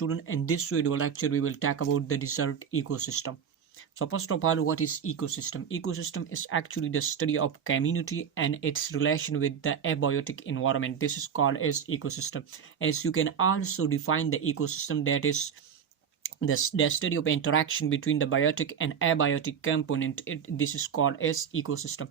student. In this video lecture we will talk about the desert ecosystem. So first of all, what is ecosystem? Ecosystem is actually the study of community and its relation with the abiotic environment. This is called as ecosystem. As you can also define the ecosystem, that is the study of interaction between the biotic and abiotic component. This is called as ecosystem.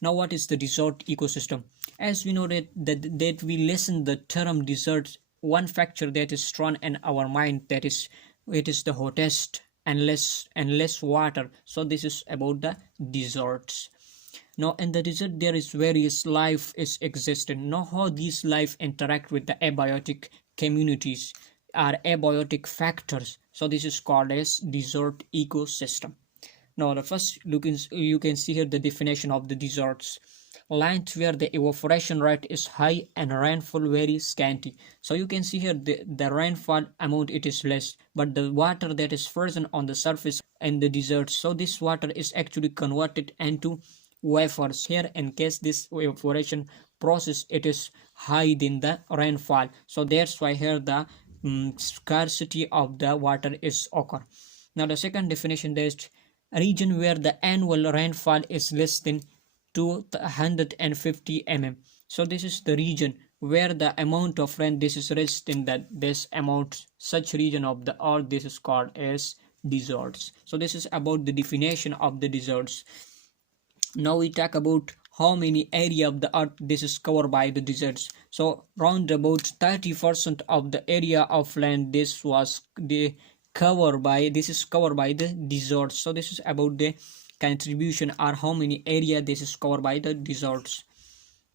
Now what is the desert ecosystem? As we know that we listen the term desert, one factor that is strong in our mind, that is it is the hottest and less water. So this is about the deserts. Now in the desert there is various life is existing. Now how these life interact with the abiotic communities are abiotic factors. So this is called as desert ecosystem. Now the first you can see here the definition of the deserts. Lands where the evaporation rate is high and rainfall very scanty. So you can see here the rainfall amount, it is less, but the water that is frozen on the surface in the desert, so this water is actually converted into wafers. Here in case this evaporation process it is high than the rainfall, so that's why here the scarcity of the water is occur. Now the second definition is a region where the annual rainfall is less than 250 mm. So this is the region where the amount of rain this is less than that this amount, such region of the earth, this is called as deserts. So this is about the definition of the deserts. Now we talk about how many area of the earth this is covered by the deserts. So round about 30% of the area of land this is covered by the deserts. So this is about the contribution or how many area this is covered by the deserts.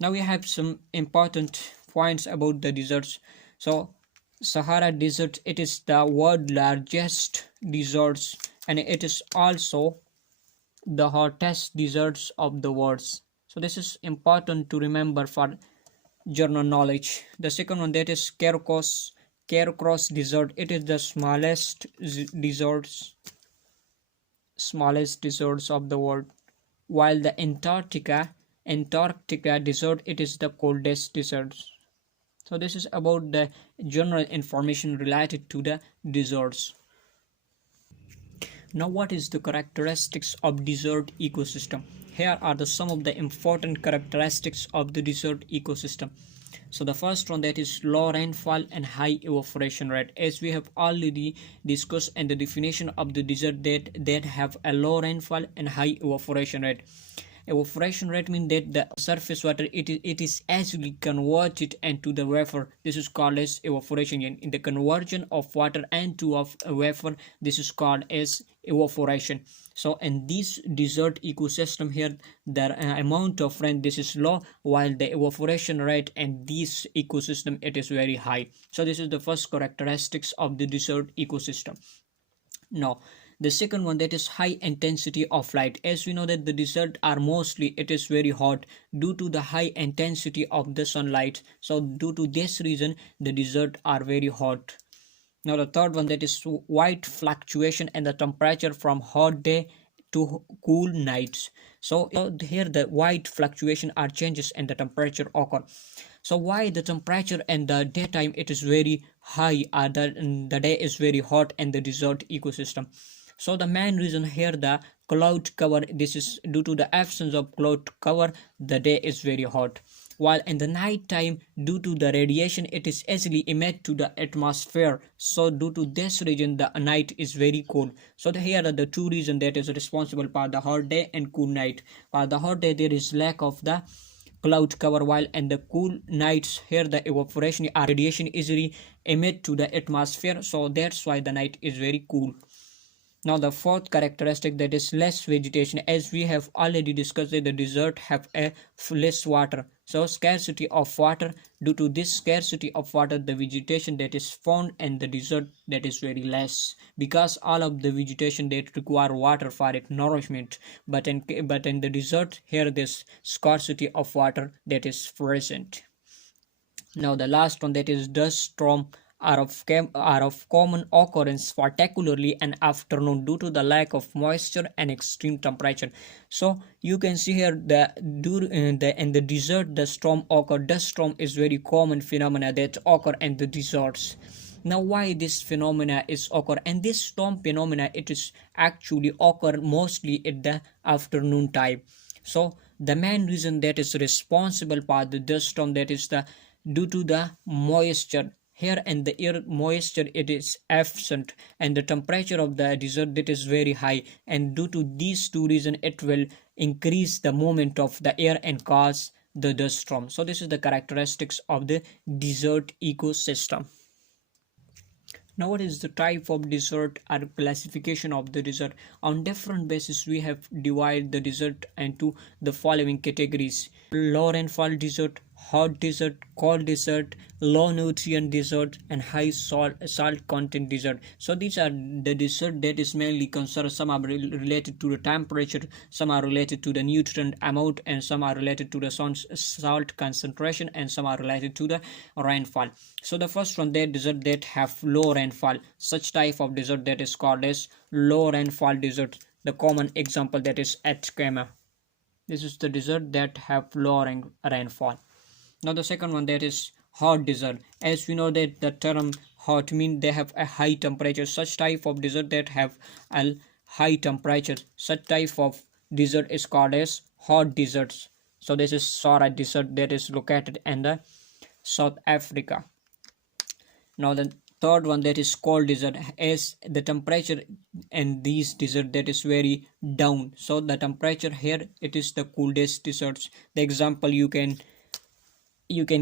Now we have some important points about the deserts. So Sahara Desert, it is the world largest deserts and it is also the hottest deserts of the world. So this is important to remember for general knowledge. The second one, that is Caircross Desert. It is the smallest deserts of the world, while the Antarctica desert, it is the coldest desert. So this is about the general information related to the deserts. Now what is the characteristics of desert ecosystem? Here are some of the important characteristics of the desert ecosystem. So the first one, that is low rainfall and high evaporation rate. As we have already discussed in the definition of the desert, that have a low rainfall and high evaporation rate. Evaporation rate means that the surface water it is actually converted into the vapor. This is called as evaporation. In the conversion of water into a vapor, this is called as evaporation. So in this desert ecosystem here, the amount of rain this is low, while the evaporation rate in this ecosystem it is very high. So this is the first characteristics of the desert ecosystem. Now the second one, that is high intensity of light. As we know that the desert are mostly it is very hot due to the high intensity of the sunlight. So due to this reason the desert are very hot. Now the third one, that is wide fluctuation in the temperature from hot day to cool nights. So here the wide fluctuation are changes in the temperature occur. So why the temperature in the daytime it is very high, the day is very hot in the desert ecosystem? So the main reason here, the cloud cover, this is due to the absence of cloud cover, the day is very hot, while in the night time due to the radiation it is easily emitted to the atmosphere. So due to this reason the night is very cold. So here are the two reasons that is responsible for the hot day and cool night. For the hot day there is lack of the cloud cover, while in the cool nights here the evaporation or radiation easily emitted to the atmosphere. So that's why the night is very cool. Now the fourth characteristic, that is less vegetation. As we have already discussed that the desert have a less water, so scarcity of water. Due to this scarcity of water, the vegetation that is found in the desert that is very less, because all of the vegetation that require water for its nourishment, but in the desert here this scarcity of water that is present. Now the last one, that is dust storm are of common occurrence, particularly in afternoon, due to the lack of moisture and extreme temperature. So you can see here in the desert the storm occur. Dust storm is very common phenomena that occur in the deserts. Now why this phenomena is occur, and this storm phenomena, it is actually occur mostly at the afternoon time. So the main reason that is responsible for the dust storm, that is the due to the moisture here, and the air moisture it is absent, and the temperature of the desert that is very high, and due to these two reasons it will increase the movement of the air and cause the dust storm. So this is the characteristics of the desert ecosystem. Now what is the type of desert or classification of the desert? On different basis we have divided the desert into the following categories: low rainfall desert, hot desert, cold desert, low nutrient desert, and high salt content desert. So these are the desert that is mainly concerned. Some are related to the temperature, some are related to the nutrient amount, and some are related to the salt concentration, and some are related to the rainfall. So the first one, that desert that have low rainfall. Such type of desert that is called as low rainfall desert. The common example that is Atacama. This is the desert that have low rainfall. Now the second one, that is hot desert. As we know that the term hot means they have a high temperature. Such type of desert that have a high temperature, such type of desert is called as hot deserts. So this is Sahara desert that is located in the South Africa. Now the third one, that is cold desert. As the temperature in these desert that is very down, so the temperature here it is the coldest deserts. The example you can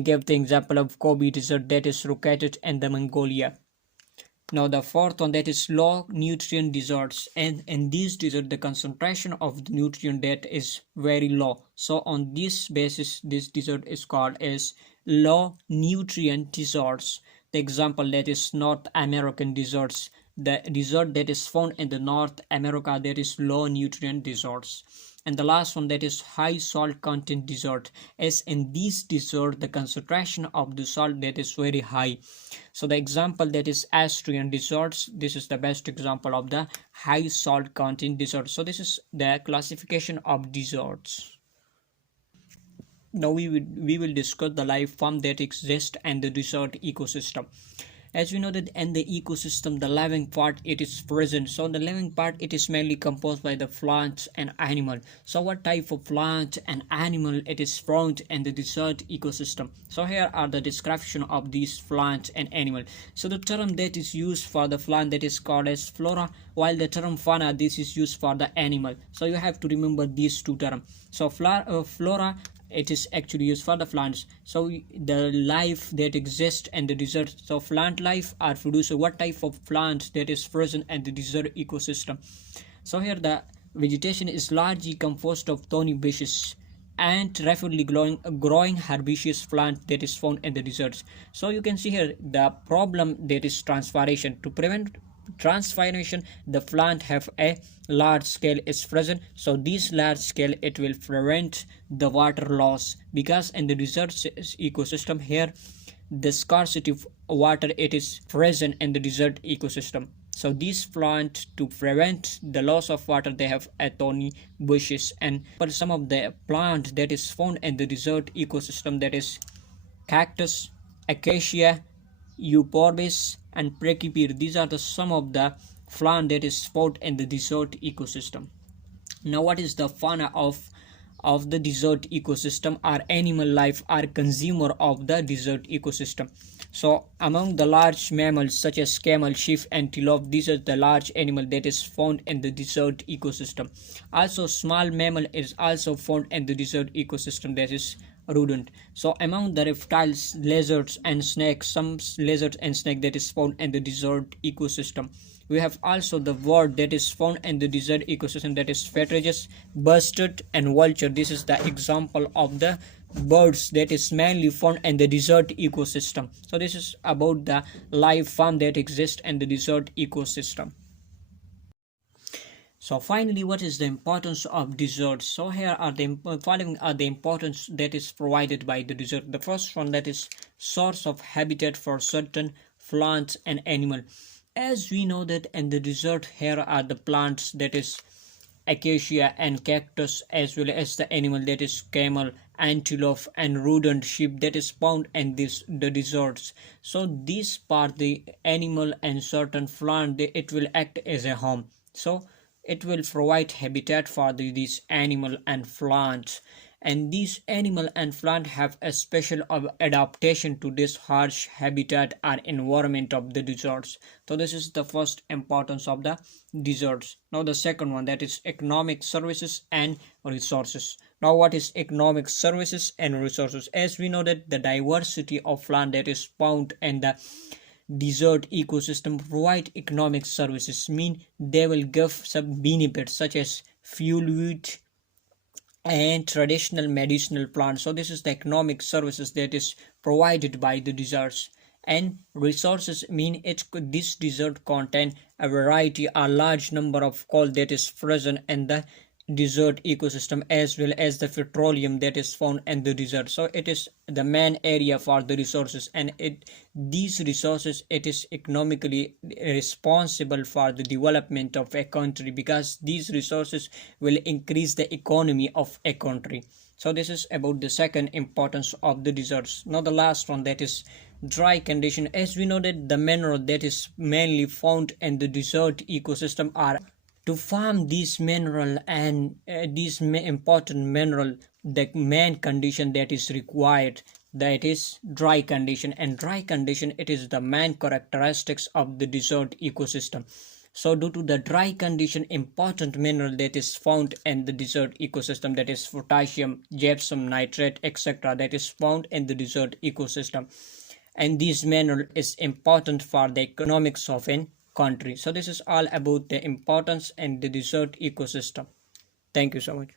give the example of Gobi desert that is located in the Mongolia. Now the fourth one, that is low nutrient deserts, and in these deserts the concentration of the nutrient that is very low. So on this basis this desert is called as low nutrient deserts. The example, that is North American deserts. The desert that is found in the North America, that is low nutrient deserts. And the last one, that is high salt content desert. As in these desert the concentration of the salt that is very high. So the example, that is Austrian deserts. This is the best example of the high salt content desert. So this is the classification of deserts. Now we will discuss the life form that exists in the desert ecosystem. As we know that in the ecosystem the living part it is present. So the living part it is mainly composed by the plants and animal. So what type of plant and animal it is found in the desert ecosystem? So here are the description of these plants and animal. So the term that is used for the plant that is called as flora, while the term fauna this is used for the animal. So you have to remember these two terms. So flora it is actually used for the plants. So the life that exists in the desert, so plant life are produced. What type of plant that is present in the desert ecosystem? So here the vegetation is largely composed of thorny bushes and rapidly growing herbaceous plant that is found in the deserts. So you can see here the problem that is transpiration. To prevent transpiration the plant have a large scale is present. So this large scale it will prevent the water loss, because in the desert ecosystem here the scarcity of water it is present in the desert ecosystem. So these plant, to prevent the loss of water, they have a thorny bushes. And but some of the plant that is found in the desert ecosystem, that is cactus, acacia, euphorbis, and Precipir. These are the some of the plant that is found in the desert ecosystem. Now what is the fauna of the desert ecosystem? Are animal life, are consumer of the desert ecosystem. So among the large mammals such as camel, sheep, antelope, these are the large animal that is found in the desert ecosystem. Also small mammal is also found in the desert ecosystem, that is rodent. So among the reptiles, lizards and snakes, some lizards and snake that is found in the desert ecosystem. We have also the bird that is found in the desert ecosystem, that is partridges, bustard, and vulture. This is the example of the birds that is mainly found in the desert ecosystem. So this is about the life form that exists in the desert ecosystem. So finally, what is the importance of deserts? So here are the following are the importance that is provided by the desert. The first one, that is source of habitat for certain plants and animal. As we know that in the desert here are the plants that is acacia and cactus, as well as the animal that is camel, antelope and rodent sheep that is found in this the deserts. So these part the animal and certain plant it will act as a home. So it will provide habitat for these animal and plants, and these animal and plant have a special adaptation to this harsh habitat or environment of the deserts. So this is the first importance of the deserts. Now the second one, that is economic services and resources. Now what is economic services and resources? As we know that the diversity of land that is found in the desert ecosystem provide economic services, mean they will give some benefits such as fuel wood and traditional medicinal plants. So this is the economic services that is provided by the deserts. And resources mean this desert contain a variety, a large number of coal that is present in the desert ecosystem, as well as the petroleum that is found in the desert. So it is the main area for the resources, and these resources it is economically responsible for the development of a country, because these resources will increase the economy of a country. So this is about the second importance of the deserts. Now the last one, that is dry condition. As we know that the mineral that is mainly found in the desert ecosystem are to farm these mineral, and these important mineral, the main condition that is required, that is dry condition. And dry condition it is the main characteristics of the desert ecosystem. So due to the dry condition, important mineral that is found in the desert ecosystem, that is potassium, gypsum, nitrate, etc., that is found in the desert ecosystem, and this mineral is important for the economics of an country. So this is all about the importance and the desert ecosystem. Thank you so much.